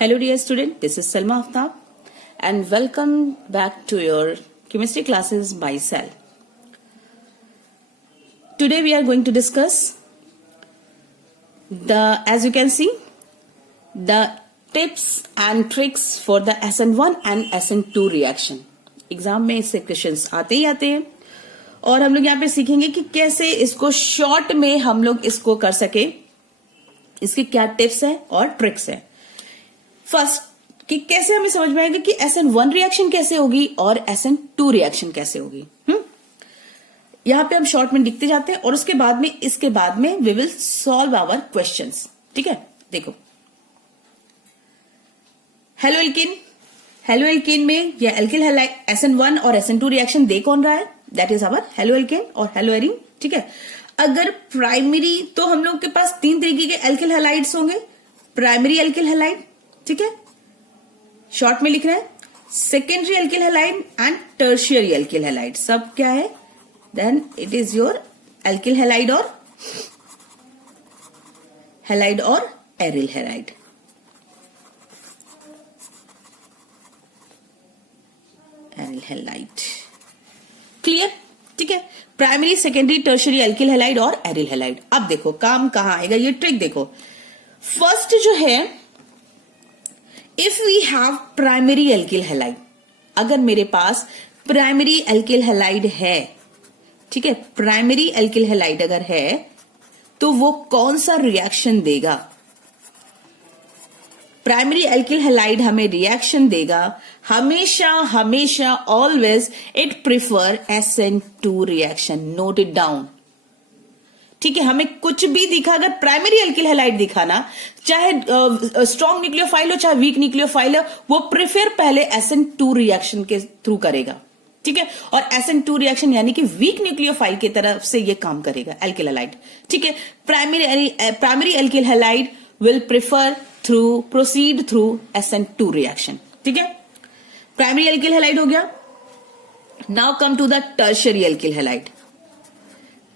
Hello dear student, this is Salma Aftab and welcome back to your chemistry classes by Cell. Today we are going to discuss as you can see, the tips and tricks for the SN1 and SN2 reaction. Exam में इससे questions आते ही आते हैं और हम लोग यहाँ पे सीखेंगे कि कैसे इसको शॉर्ट में हम लोग इसको कर सके, इसके क्या टिप्स हैं और ट्रिक्स हैं. फर्स्ट कि कैसे हमें समझ में आएगा कि SN1 रिएक्शन कैसे होगी और SN2 रिएक्शन कैसे होगी. यहां पे हम शॉर्ट में लिखते जाते हैं और इसके बाद में we will solve our questions. ठीक है, देखो हेलो एल्केन में ये एल्किल हैलाइड SN1 और SN2 रिएक्शन दे कौन रहा है? That is our halo alkane और हेलो एरीन. ठीक है, अगर प्राइमरी तो हम लोग के पास तीन तरीके के एल्किल हैलाइड्स होंगे. प्राइमरी एल्किल हैलाइड, ठीक है, शॉर्ट में लिख रहे हैं. Secondary alkyl halide and tertiary alkyl halide. सब क्या है? Then it is your alkyl halide और aryl halide. Aryl halide clear? ठीक है, primary secondary tertiary alkyl halide और एरिल हैलाइड. अब देखो काम कहां आएगा, ये ट्रिक देखो. फर्स्ट जो है, if we have primary alkyl halide, अगर मेरे पास प्राइमरी एल्किल हैलाइड है, ठीक है, प्राइमरी एल्किल हैलाइड अगर है तो वो कौन सा रिएक्शन देगा? प्राइमरी एल्किल हैलाइड हमें रिएक्शन देगा हमेशा always it prefer SN2 reaction. Note it down. ठीक है, हमें कुछ भी दिखा, अगर प्राइमरी एल्किल हैलाइड दिखाना, चाहे स्ट्रॉन्ग न्यूक्लियोफाइल हो चाहे वीक न्यूक्लियोफाइल हो, वो प्रेफर पहले SN2 रिएक्शन के थ्रू करेगा. ठीक है, और SN2 रिएक्शन यानी कि वीक न्यूक्लियोफाइल की तरफ से ये काम करेगा एल्किल हैलाइड. ठीक है, primary alkyl halide will prefer proceed through SN2 reaction. ठीक है, प्राइमरी एल्किल हैलाइड हो गया. Now come to the tertiary alkyl halide.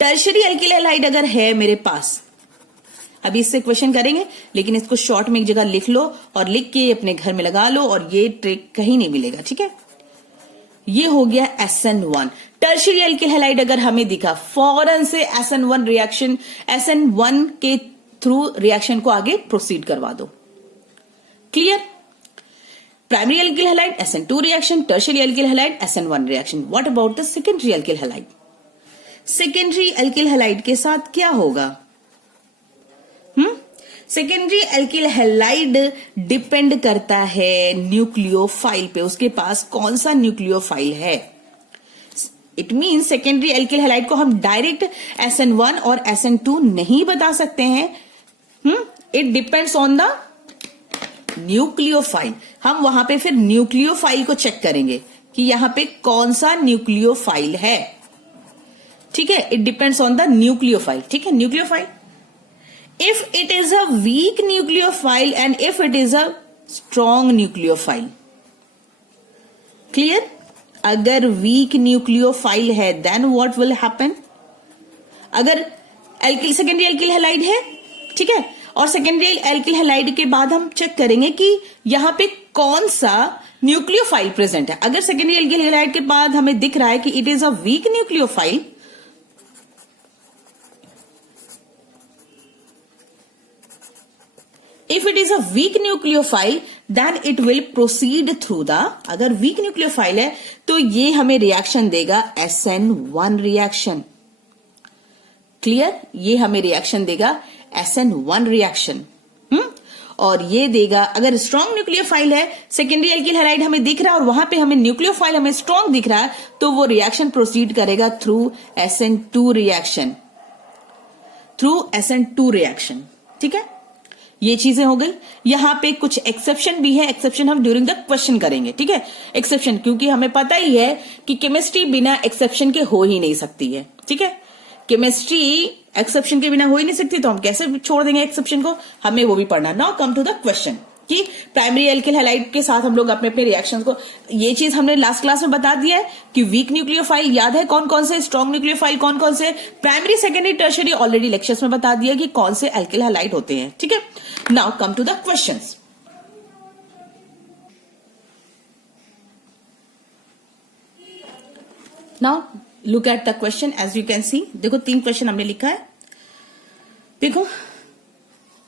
Tertiary alkyl halide अगर है मेरे पास, अभी इससे क्वेश्चन करेंगे, लेकिन इसको शॉर्ट में एक जगह लिख लो और लिख के अपने घर में लगा लो और ये ट्रिक कहीं नहीं मिलेगा. ठीक है, ये हो गया SN1. टर्शियरी एल्किल हैलाइड अगर हमें दिखा, फौरन से SN1 रिएक्शन, SN1 के थ्रू रिएक्शन को आगे प्रोसीड करवा दो. Clear? Primary alkyl halide SN2 reaction, tertiary alkyl halide SN1 reaction. What about the secondary alkyl halide? Secondary alkyl halide के साथ क्या होगा? सेकेंडरी एल्किल हैलाइड डिपेंड करता है न्यूक्लियोफाइल पे, उसके पास कौन सा न्यूक्लियोफाइल है. It mean secondary alkyl halide को हम डायरेक्ट SN1 और SN2 नहीं बता सकते हैं. It depends on the nucleophile. हम वहां पे फिर न्यूक्लियोफाइल को चेक करेंगे कि यहां पे कौन सा न्यूक्लियोफाइल है. ठीक है, it depends on the nucleophile. ठीक है, nucleophile. If it is a weak nucleophile and if it is a strong nucleophile. Clear? अगर वीक न्यूक्लियोफाइल है देन व्हाट विल हैपन? अगर सेकेंडरी एल्किल हैलाइड है, ठीक है, और सेकेंडरी एल्किल हैलाइड के बाद हम चेक करेंगे कि यहां पे कौन सा न्यूक्लियोफाइल प्रेजेंट है. अगर सेकेंडरी एल्किल हैलाइड के बाद हमें दिख रहा है कि it is a weak nucleophile, if it is a weak nucleophile then it will proceed through the, अगर weak nucleophile है तो ये हमें रिएक्शन देगा SN1 रिएक्शन. क्लियर? ये हमें रिएक्शन देगा SN1 रिएक्शन. और ये देगा, अगर स्ट्रॉन्ग न्यूक्लियोफाइल है, सेकेंडरी एल्किल हैलाइड हमें दिख रहा है और वहां पे हमें न्यूक्लियोफाइल हमें स्ट्रॉन्ग दिख रहा है, तो वो रिएक्शन प्रोसीड करेगा थ्रू SN2 रिएक्शन. ठीक है, ये चीजें हो गई. यहां पे कुछ एक्सेप्शन भी है, एक्सेप्शन हम ड्यूरिंग द क्वेश्चन करेंगे. ठीक है, एक्सेप्शन, क्योंकि हमें पता ही है कि केमिस्ट्री बिना एक्सेप्शन के हो ही नहीं सकती है. ठीक है, केमिस्ट्री एक्सेप्शन के बिना हो ही नहीं सकती, तो हम कैसे छोड़ देंगे एक्सेप्शन को? हमें वो भी पढ़ना. Now come to the question कि प्राइमरी एल्किल हैलाइड के साथ हम लोग अपने अपने रिएक्शंस को, ये चीज हमने लास्ट क्लास में बता दिया है कि वीक न्यूक्लियोफाइल याद है कौन कौन से, स्ट्रॉन्ग न्यूक्लियोफाइल कौन कौन से, primary secondary tertiary already lectures में बता दिया कि कौन से एल्किल हैलाइड होते हैं. ठीक है, now come to the questions. Now look at the question as you can see. देखो 3 क्वेश्चन हमने लिखा है. देखो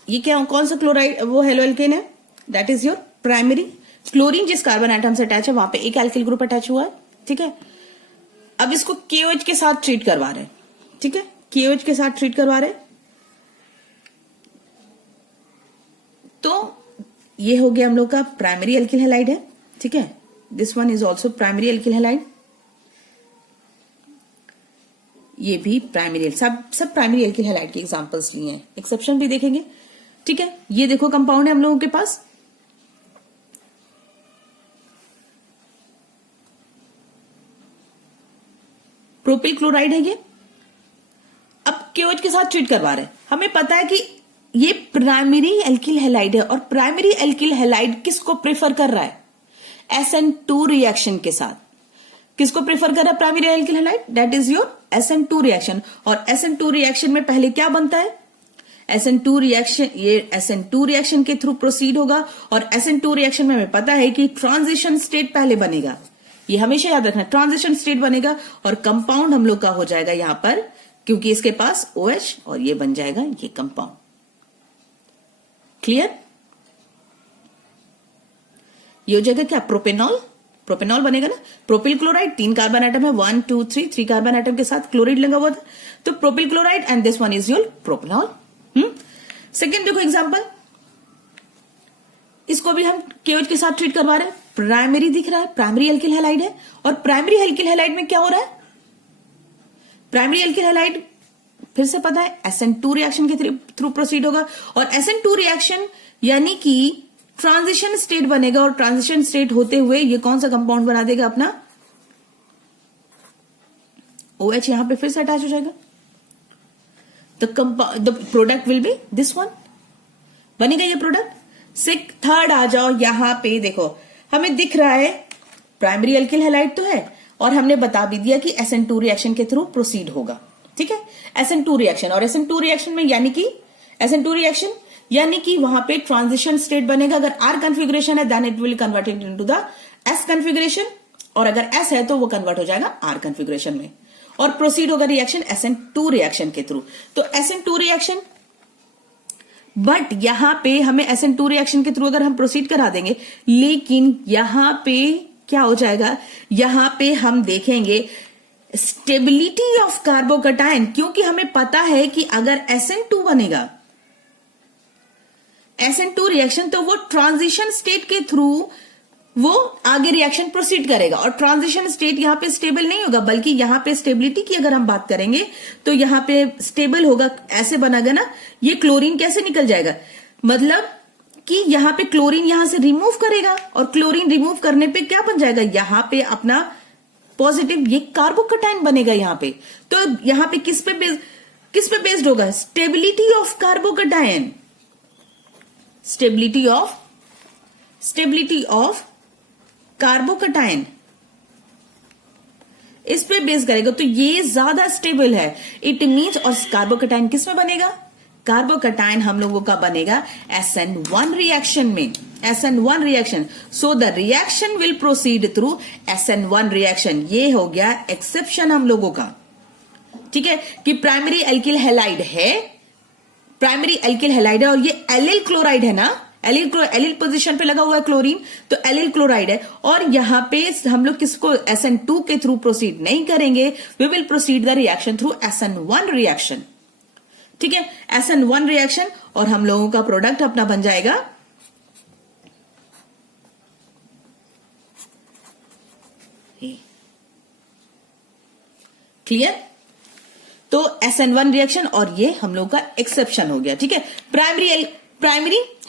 ये क्या, कौन सा क्लोराइड वो हेलोएल्केन है, that is your primary. Chlorine जिस कार्बन एटम से अटैच है वहां पे एक एल्किल ग्रुप अटैच हुआ है. ठीक है, अब इसको KOH के साथ ट्रीट करवा रहे हैं. ठीक है, KOH के साथ ट्रीट करवा रहे हैं. तो ये हो गया हम लोग का प्राइमरी एल्किल हैलाइड है. ठीक है, this one is also primary alkyl halide. ये भी प्राइमरी, सब प्राइमरी एल्किल हैलाइड के एग्जांपल्स लिए हैं, एक्सेप्शन भी देखेंगे. ठीक है, ये देखो कंपाउंड है हम लोगों के पास. प्रोपिल क्लोराइड है ये. अब KOH के साथ ट्रीट करवा रहे हैं. हमें पता है कि ये प्राइमरी एल्किल हैलाइड है और प्राइमरी एल्किल हैलाइड किसको प्रेफर कर रहा है, SN2 रिएक्शन के साथ. किसको प्रेफर कर रहा है primary alkyl halide, that is your SN2 reaction. और SN2 रिएक्शन में पहले क्या बनता है, SN2 रिएक्शन, ये SN2 रिएक्शन के थ्रू प्रोसीड होगा. और SN2 रिएक्शन में हमें पता है कि ट्रांजिशन स्टेट पहले बनेगा. ये हमेशा याद रखना, ट्रांजिशन स्टेट बनेगा और कंपाउंड हम लोग का हो जाएगा यहां पर, क्योंकि इसके पास OH और ये बन जाएगा ये कंपाउंड. क्लियर. ये हो जाएगा क्या, प्रोपेनॉल. प्रोपेनॉल बनेगा ना. प्रोपिल क्लोराइड 3 कार्बन एटम है, 1 2 3 कार्बन एटम के साथ क्लोराइड लगा हुआ था, तो propyl chloride and this one is your propanol. Second देखो एग्जांपल, इसको भी हम KOH के साथ ट्रीट करवा रहे हैं. प्राइमरी दिख रहा है, प्राइमरी एल्किल हैलाइड है. और प्राइमरी एल्किल हैलाइड में क्या हो रहा है, प्राइमरी एल्किल हैलाइड फिर से पता है SN2 रिएक्शन के थ्रू प्रोसीड होगा. और SN2 रिएक्शन यानी कि ट्रांजिशन स्टेट बनेगा. और ट्रांजिशन स्टेट होते हुए ये कौन सा कंपाउंड बना देगा अपना, OH यहां पे फिर से अटैच हो जाएगा. The product will be this one, बनेगा ये प्रोडक्ट. थर्ड आ जाओ, यहां पे देखो हमें दिख रहा है प्राइमरी एल्किल हैलाइड तो है और हमने बता भी दिया कि SN2 रिएक्शन के थ्रू प्रोसीड होगा. ठीक है, SN2 रिएक्शन. और SN2 रिएक्शन में यानी कि SN2 रिएक्शन यानी कि वहां पे ट्रांजिशन स्टेट बनेगा. अगर R कन्फिग्रेशन है then it will converted into the S configuration, और अगर S है तो वो कन्वर्ट हो जाएगा R कन्फिग्रेशन में और प्रोसीड होगा रिएक्शन SN2 रिएक्शन के थ्रू. तो SN2 रिएक्शन, बट यहां पे हमें SN2 रिएक्शन के थ्रू अगर हम प्रोसीड करा देंगे, लेकिन यहां पे क्या हो जाएगा, यहां पे हम देखेंगे स्टेबिलिटी ऑफ कार्बोकैटायन, क्योंकि हमें पता है कि अगर SN2 बनेगा, SN2 रिएक्शन, तो वो ट्रांजिशन स्टेट के थ्रू वो आगे रिएक्शन प्रोसीड करेगा. और ट्रांजिशन स्टेट यहां पे स्टेबल नहीं होगा, बल्कि यहां पे स्टेबिलिटी की अगर हम बात करेंगे तो यहां पे स्टेबल होगा. ऐसे बनेगा ना, ये क्लोरीन कैसे निकल जाएगा, मतलब कि यहां पे क्लोरीन यहां से रिमूव करेगा और क्लोरीन रिमूव करने पे क्या बन जाएगा, यहां पे अपना पॉजिटिव ये कार्बोकैटायन बनेगा यहां पे. तो यहां पे किस पे बेस्ड होगा, stability of carbocation, stability of carbocation इस पे बेस करेगा. तो ये ज्यादा स्टेबल है. इट मीन्स, और कार्बोकैटायन किस में बनेगा, कार्बोकैटायन हम लोगों का बनेगा SN1 रिएक्शन में, SN1 reaction. So the reaction will proceed through SN1 reaction. ये हो गया एक्सेप्शन हम लोगों का. ठीक है, कि प्राइमरी एल्किल हैलाइड है, प्राइमरी एल्किल हैलाइड है और ये एलिल क्लोराइड है ना, एलिल पोजीशन पे लगा हुआ है क्लोरीन, तो एलिल क्लोराइड है. और यहां पे हम लोग किसको SN2 के थ्रू प्रोसीड नहीं करेंगे, we will proceed the reaction through SN1 reaction. ठीक है, SN1 रिएक्शन, और हम लोगों का प्रोडक्ट अपना बन जाएगा क्लियर. तो SN1 रिएक्शन, और ये हम लोग का एक्सेप्शन हो गया. ठीक है, प्राइमरी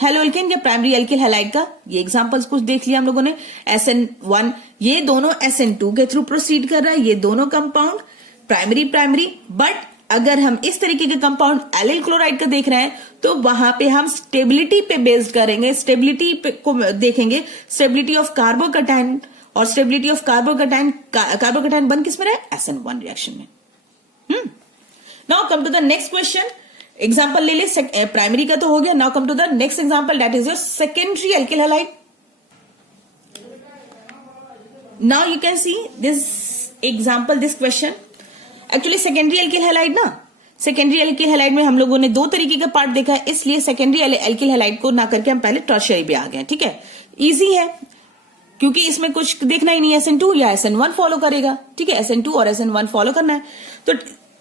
हेलोएल्केन या प्राइमरी एल्किल हैलाइड का ये एग्जांपल्स कुछ देख लिया हम लोगों ने. SN1 ये दोनों SN2 के थ्रू प्रोसीड कर रहा है, ये दोनों कंपाउंड प्राइमरी. बट अगर हम इस तरीके के कंपाउंड एलिल क्लोराइड का देख रहे हैं तो वहां पे हम स्टेबिलिटी पे बेस्ड करेंगे, स्टेबिलिटी को देखेंगे, स्टेबिलिटी ऑफ कार्बोकैटायन. और स्टेबिलिटी ऑफ कार्बोकैटायन बन किस में रहे, SN1 रिएक्शन में. Now come to the next question. Example ले ले, प्राइमरी का तो हो गया. Now come to the next example, that is your secondary alkyl halide. Now you can see this example this question. Actually secondary alkyl halide ना, secondary alkyl halide में हम लोगों ने दो तरीके का पार्ट देखा है, इसलिए सेकेंडरी एल्किल हैलाइड को ना करके हम पहले टर्शियरी पे आ गए। ठीक है, इजी है क्योंकि इसमें कुछ देखना ही नहीं है, SN2 या SN1 फॉलो करेगा। ठीक है, SN2 और SN1 फॉलो करना है। तो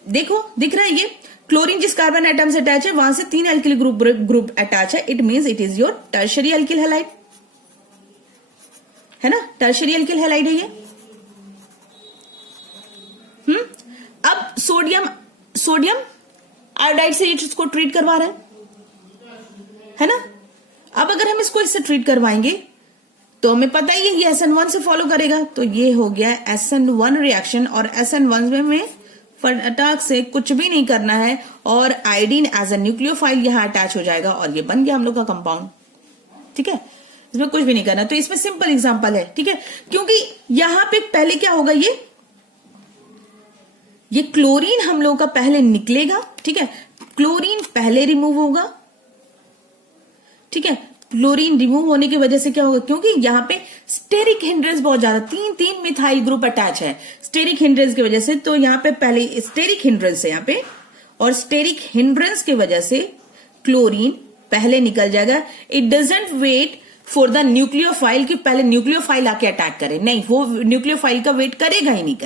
देखो दिख रहा है ये क्लोरीन जिस कार्बन एटम से अटैच है वहां से 3 एल्किल ग्रुप अटैच है, it means it is your tertiary alkyl halide, है ना, टर्शियरी एल्किल हैलाइड है ये। अब सोडियम आयोडाइड से इसको ट्रीट करवा रहे है ना। अब अगर हम इसको इससे ट्रीट करवाएंगे तो हमें पता ही है ये SN1 से फॉलो करेगा, तो ये हो गया SN1 रिएक्शन, और SN1 में फटाक से कुछ भी नहीं करना है और आयोडीन एज अ न्यूक्लियोफाइल यहां अटैच हो जाएगा और ये बन गया हम लोग का कंपाउंड। ठीक है, इसमें कुछ भी नहीं करना। तो इसमें सिंपल एग्जांपल है। ठीक है, क्योंकि यहां पे पहले क्या होगा, ये क्लोरीन हम लोग का पहले निकलेगा। ठीक है, क्लोरीन पहले रिमूव होगा। ठीक है, क्लोरीन रिमूव होने की वजह से क्या होगा, क्योंकि यहां पे स्टेरिक हिंड्रेंस बहुत ज्यादा, तीन मिथाइल ग्रुप अटैच है स्टेरिक हिंड्रेंस की वजह से, तो यहां पे पहले स्टेरिक हिंड्रेंस है यहां पे, और स्टेरिक हिंड्रेंस की वजह से क्लोरीन पहले निकल जाएगा। It doesn't wait for the nucleophile कि पहले न्यूक्लियोफाइल आके अटैक करे, नहीं, वो न्यूक्लियोफाइल का वेट करेगा ही नहीं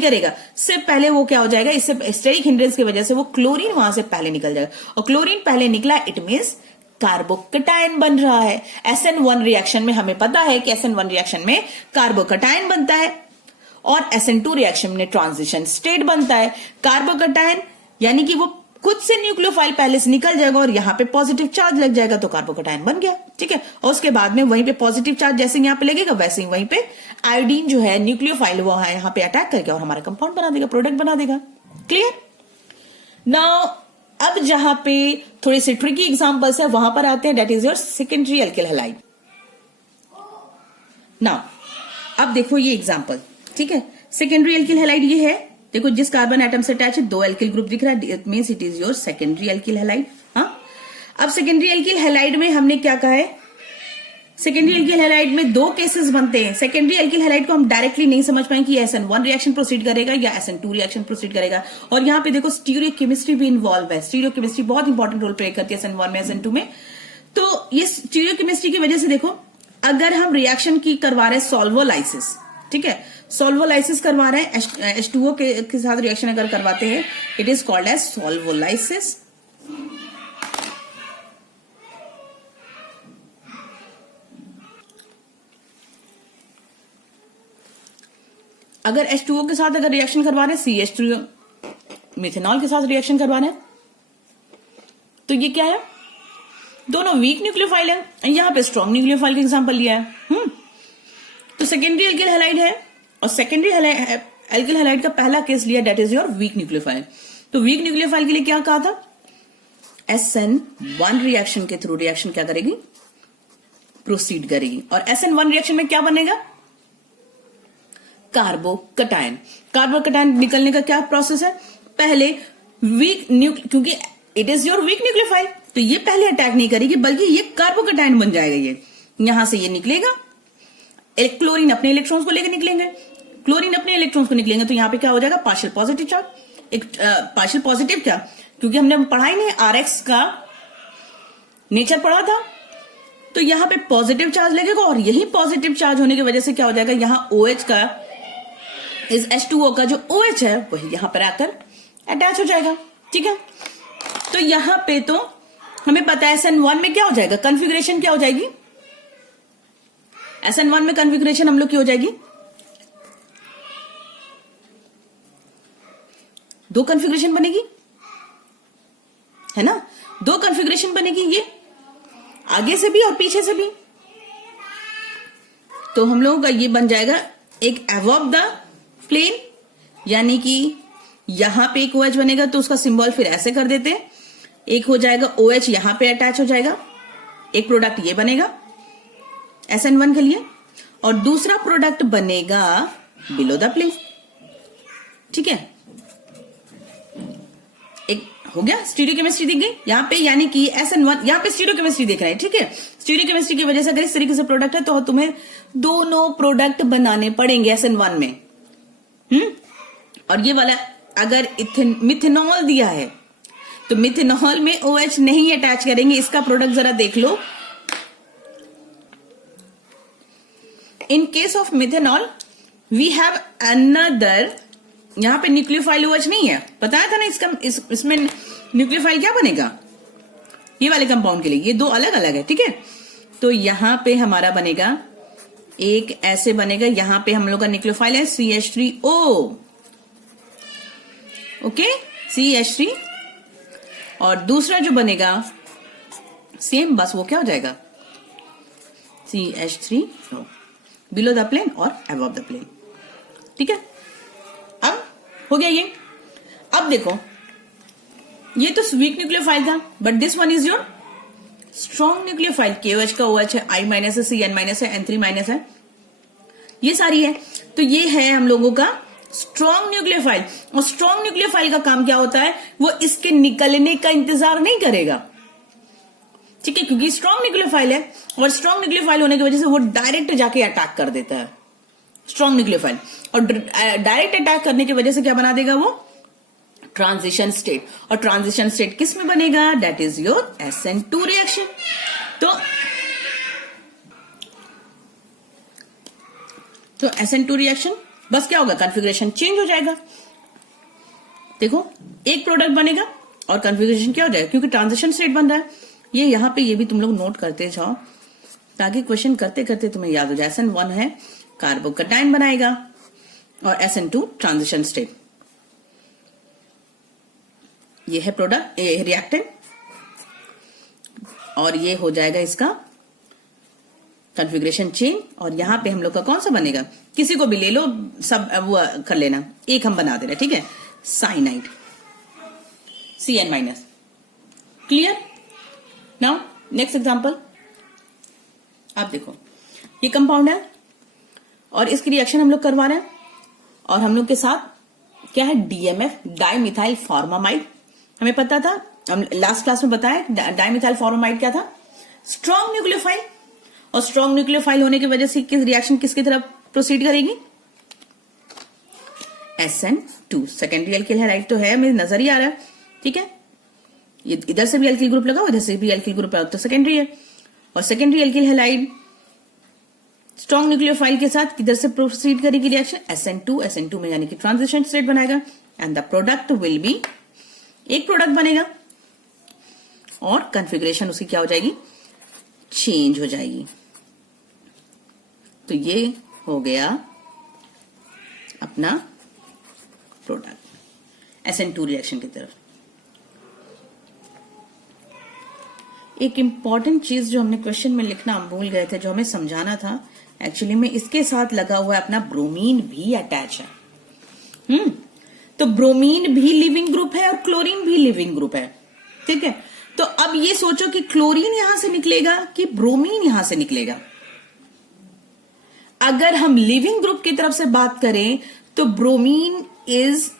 करेगा, सिर्फ पहले वो क्या हो जाएगा, इससे स्टेरिक हिंड्रेंस की वजह से वो क्लोरीन वहां से पहले निकल जाएगा, और क्लोरीन पहले निकला इट मींस कार्बोकटायन बन रहा है। SN1 रिएक्शन में हमें पता है कि SN1 रिएक्शन में कार्बोकटायन बनता है, और SN2 रिएक्शन में ट्रांजिशन स्टेट बनता है। कार्बोकटायन यानी कि वो खुद से न्यूक्लियोफाइल पहले से निकल जाएगा और यहां पे पॉजिटिव चार्ज लग जाएगा, तो कार्बोकटायन बन गया। ठीक है, और उसके बाद में वहीं पे पॉजिटिव चार्ज जैसे यहां पे लगेगा वैसे ही वहीं पे आयोडीन जो है न्यूक्लियोफाइल वो यहां पे अटैक करके और हमारा कंपाउंड बना देगा, प्रोडक्ट बना देगा। क्लियर? नाउ अब जहां पे थोड़े से ट्रिकी एग्जांपल्स है वहां पर आते हैं, that is your secondary alkyl halide. Now अब देखो ये एग्जांपल। ठीक है, सेकेंडरी एल्किल हैलाइड ये है, देखो जिस कार्बन एटम से अटैच है 2 एल्किल ग्रुप दिख रहा है, it means it is your secondary alkyl halide. हाँ, अब सेकेंडरी एल्किल हैलाइड में हमने क्या कहा है, सेकेंडरी एल्किल हैलाइड में 2 केसेस बनते हैं। सेकेंडरी एल्किल हैलाइड को हम डायरेक्टली नहीं समझ पाएंगे कि SN1 रिएक्शन प्रोसीड करेगा या SN2 रिएक्शन प्रोसीड करेगा, और यहाँ पे देखो स्टीरियोकेमिस्ट्री भी इन्वॉल्व है। स्टीरियोकेमिस्ट्री बहुत इंपॉर्टेंट रोल प्ले करती है SN1 में SN2 में। तो ये स्टीरियोकेमिस्ट्री की वजह से देखो, अगर हम रिएक्शन की करवा रहे हैं सॉल्वोलाइसिस, ठीक है, सॉल्वोलाइसिस करवा रहे हैं H2O के साथ रिएक्शन अगर करवाते हैं, इट इज कॉल्ड एज सॉल्वोलाइसिस। अगर H2O के साथ अगर रिएक्शन करवा रहे हैं, CH3 मिथेनॉल के साथ रिएक्शन करवा रहे हैं, तो ये क्या है, दोनों वीक न्यूक्लियोफाइल है, यहां पे स्ट्रॉन्ग न्यूक्लियोफाइल का एग्जांपल लिया है। तो सेकेंडरी एल्किल हैलाइड है और सेकेंडरी एल्किल हैलाइड का पहला केस लिया, that is your weak nucleophile. तो वीक न्यूक्लियोफाइल के लिए क्या कहा था, SN1 रिएक्शन के थ्रू रिएक्शन क्या करेगी, प्रोसीड करेगी, और SN1 रिएक्शन में क्या बनेगा, कार्बोकटायन। कार्बोकटायन निकलने का क्या प्रोसेस है, पहले वीक क्योंकि it is your weak nucleophile, तो ये पहले अटैक नहीं करेगी बल्कि ये कार्बोकटायन बन जाएगा। ये यहां से ये निकलेगा, क्लोरीन अपने इलेक्ट्रॉन्स को लेकर निकलेंगे, क्लोरीन अपने इलेक्ट्रॉन्स को निकलेंगे, तो यहां पे क्या हो जाएगा, पार्शियल पॉजिटिव चार्ज। एक पार्शियल पॉजिटिव क्या, क्योंकि हमने पढ़ा ही नहीं RX का नेचर पढ़ा था, तो यहां पे पॉजिटिव चार्ज लगेगा, और यही पॉजिटिव चार्ज होने की वजह से क्या हो जाएगा, यहां OH का इस H2O का जो OH है वही यहां पर आकर अटैच हो जाएगा। ठीक है, तो यहां पे तो हमें पता है SN1 में क्या हो जाएगा, कॉन्फ़िगरेशन क्या हो जाएगी, SN1 में कॉन्फ़िगरेशन हम लोग की हो जाएगी, 2 कॉन्फ़िगरेशन बनेगी, है ना, 2 कॉन्फ़िगरेशन बनेगी, ये आगे से भी और पीछे से भी। तो हम लोगों का ये बन जाएगा एक अबव द प्लेन, यानी कि यहां पे एक OH बनेगा तो उसका सिंबल फिर ऐसे कर देते हैं, एक हो जाएगा OH यहां पे अटैच हो जाएगा, एक प्रोडक्ट ये बनेगा SN1 के लिए, और दूसरा प्रोडक्ट बनेगा बिलो द प्लेन। ठीक है, एक हो गया, स्टीरियोकेमिस्ट्री दिख गई यहां पे, यानी कि SN1 यहां पे स्टीरियोकेमिस्ट्री देख रहे हैं। ठीक है, स्टीरियोकेमिस्ट्री की वजह से अगर इस तरीके से प्रोडक्ट है तो तुम्हें दोनों प्रोडक्ट बनाने पड़ेंगे SN1 में, और ये वाला अगर मिथेनॉल दिया है तो मिथेनॉल में OH नहीं अटैच करेंगे। इसका प्रोडक्ट जरा देख लो। In case of methanol we have another, यहां पे न्यूक्लियोफाइल OH नहीं है, बताया था ना इसमें न्यूक्लियोफाइल क्या बनेगा ये वाले कंपाउंड के लिए, ये दो अलग अलग है, ठीक है। तो यहां पे हमारा बनेगा एक ऐसे बनेगा, यहां पे हम लोग का न्यूक्लियोफाइल है CH3O, ओके CH3, और दूसरा जो बनेगा सेम, बस वो क्या हो जाएगा CH3O, बिलो द प्लेन और अबव द प्लेन, ठीक है। अब हो गया ये। अब देखो ये तो वीक न्यूक्लियोफाइल था, but this one is your strong nucleophile. KOH का OH है, I- है, CN- है, N3- है, ये सारी है। तो ये है हम लोगों का स्ट्रॉन्ग न्यूक्लियोफाइल। और स्ट्रॉन्ग न्यूक्लियोफाइल का काम क्या होता है, वो इसके निकलने का इंतजार नहीं करेगा, ठीक है, क्योंकि स्ट्रॉन्ग न्यूक्लियोफाइल है और स्ट्रॉन्ग न्यूक्लियोफाइल होने की वजह से वो डायरेक्ट जाके अटैक कर देता है स्ट्रॉन्ग न्यूक्लियोफाइल। और डायरेक्ट अटैक करने की वजह से क्या बना देगा वो ट्रांजिशन स्टेट। और ट्रांजिशन स्टेट किस में बनेगा, that is your SN2 reaction. तो SN2 रिएक्शन बस क्या होगा, कॉन्फ़िगरेशन चेंज हो जाएगा। देखो एक प्रोडक्ट बनेगा और कॉन्फ़िगरेशन क्या हो जाएगा, क्योंकि ट्रांजिशन स्टेट बन रहा है। ये यहां पे ये भी तुम लोग नोट करते जाओ ताकि क्वेश्चन करते करते तुम्हें याद हो जाए। SN1 है कार्बोकटायन बनाएगा और SN2 ट्रांजिशन स्टेट, ये है प्रोडक्ट, ये रिएक्टेंट, और ये हो जाएगा इसका कॉन्फ़िगरेशन चेंज। और यहां पे हम लोग का कौन सा बनेगा, किसी को भी ले लो, सब वो कर लेना, एक हम बना दे रहे, ठीक है, cyanide CN-। Clear. Now next example, आप देखो ये कंपाउंड है और इसकी रिएक्शन हम लोग करवा रहे हैं, और हम लोग के साथ क्या है, DMF डाइमिथाइल फॉर्मामाइड। हमें पता था, हम लास्ट क्लास में बताया डाइमिथाइल फॉर्मामाइड क्या था, स्ट्रॉन्ग न्यूक्लियोफाइल। और स्ट्रॉन्ग न्यूक्लियोफाइल होने की वजह से किस रिएक्शन किसकी तरफ प्रोसीड करेगी, SN2। सेकेंडरी एल्किल हैलाइड तो है, मेरे नजर ही आ रहा है, ठीक है, ये इधर से भी एल्किल ग्रुप लगा, इधर से भी एल्किल ग्रुप लगा, तो सेकेंडरी है। और secondary alkyl halide strong nucleophile के साथ किधर से प्रोसीड करेगी रिएक्शन, SN2 में, यानी कि ट्रांजिशन स्टेट बनाएगा। And the product will be, एक प्रोडक्ट बनेगा और कॉन्फ़िगरेशन उसकी क्या हो जाएगी, चेंज हो जाएगी। तो ये हो गया अपना प्रोडक्ट SN2 रिएक्शन की तरफ। एक इंपॉर्टेंट चीज जो हमने क्वेश्चन में लिखना हम भूल गए थे, जो हमें समझाना था, एक्चुअली में इसके साथ लगा हुआ है अपना ब्रोमीन भी अटैच है। तो ब्रोमीन भी लिविंग ग्रुप है और क्लोरीन भी लिविंग ग्रुप है, ठीक है। तो अब ये सोचो कि क्लोरीन यहां से निकलेगा कि ब्रोमीन यहां से निकलेगा। अगर हम लिविंग ग्रुप की तरफ से बात करें तो bromine is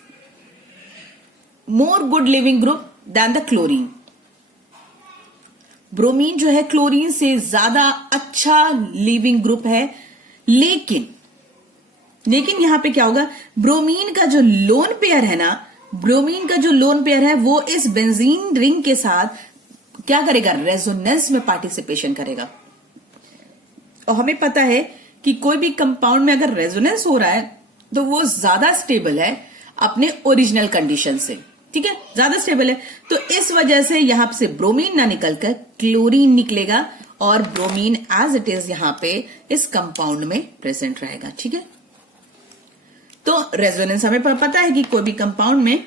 more good leaving group than the chlorine. Bromine जो है क्लोरीन से ज्यादा अच्छा लिविंग ग्रुप है, लेकिन यहां पे क्या होगा, ब्रोमीन का जो लोन पेयर है ना, ब्रोमीन का जो लोन पेयर है वो इस बेंजीन रिंग के साथ क्या करेगा, रेजोनेंस में पार्टिसिपेशन करेगा। और हमें पता है कि कोई भी कंपाउंड में अगर रेजोनेंस हो रहा है तो वो ज्यादा स्टेबल है अपने ओरिजिनल कंडीशन से, ठीक है, ज्यादा स्टेबल है। तो इस वजह से यहां से ब्रोमीन ना निकलकर क्लोरीन निकलेगा और ब्रोमीन एज इट इज यहां पे इस कंपाउंड में प्रेजेंट रहेगा, ठीक है। तो रेजोनेंस हमें पता है कि कोई भी कंपाउंड में,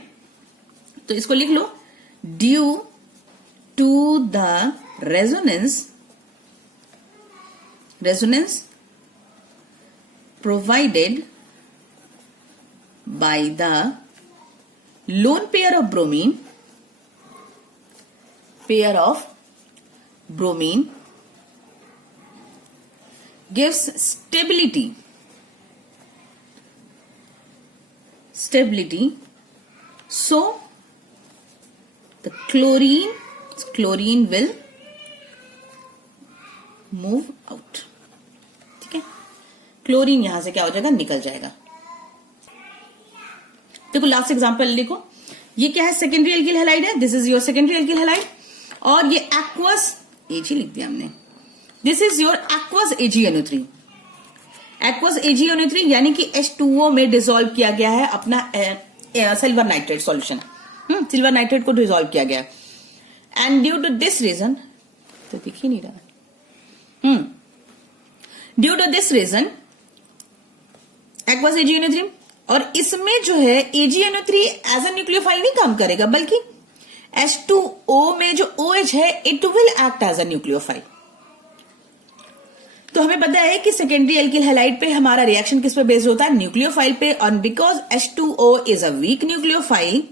तो इसको लिख लो, due to the resonance provided by the lone pair of bromine gives stability so the chlorine will move out, ठीक है, क्लोरीन यहां से क्या हो जाएगा, निकल जाएगा। देखो लास्ट एग्जांपल लिखो, ये क्या है, सेकेंडरी एल्किल हैलाइड है, this is your secondary alkyl halide, और ये एक्वस एजी लिख दिया हमने, this is your aqueous AgNO3। Aqueous AgNO3 यानी कि H2O में डिसॉल्व किया गया है अपना silver nitrate solution, silver nitrate को डिसॉल्व किया गया, and due to this reason, तो दिख ही नहीं रहा, due to this reason aqueous AgNO3, और इसमें जो है AgNO3 एज अ न्यूक्लियोफाइल नहीं काम करेगा, बल्कि H2O में जो OH है it will act as a nucleophile. तो हमें पता है कि सेकेंडरी एल्किल हैलाइड पे हमारा रिएक्शन किस पे बेस्ड होता है, न्यूक्लियोफाइल पे, और because H2O is a weak nucleophile,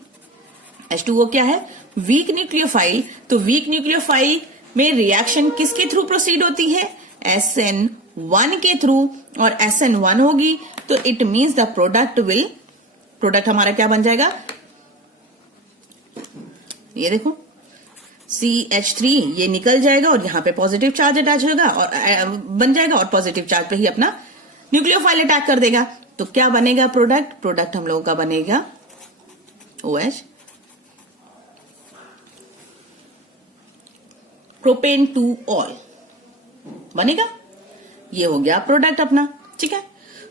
H2O क्या है, वीक न्यूक्लियोफाइल, तो वीक न्यूक्लियोफाइल में रिएक्शन किसके थ्रू प्रोसीड होती है, SN1 के थ्रू, और SN1 होगी तो इट मीन्स द प्रोडक्ट हमारा क्या बन जाएगा, ये देखो CH3, ये निकल जाएगा और यहां पे पॉजिटिव चार्ज अटैच होगा और बन जाएगा, और पॉजिटिव चार्ज पे ही अपना न्यूक्लियोफाइल अटैक कर देगा। तो क्या बनेगा प्रोडक्ट हम लोगों का बनेगा OH, प्रोपेन 2-ऑल बनेगा, ये हो गया प्रोडक्ट अपना, ठीक है।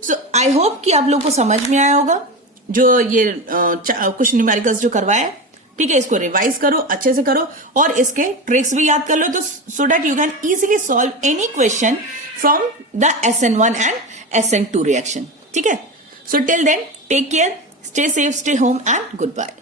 सो आई होप कि आप लोग को समझ में आया होगा जो ये कुछ न्यूमेरिकल्स जो करवाए, ठीक है। इसको रिवाइज करो, अच्छे से करो, और इसके ट्रिक्स भी याद कर लो, तो so that you can easily solve any question from the SN1 and SN2 reaction, ठीक है। So till then take care, stay safe, stay home and good bye.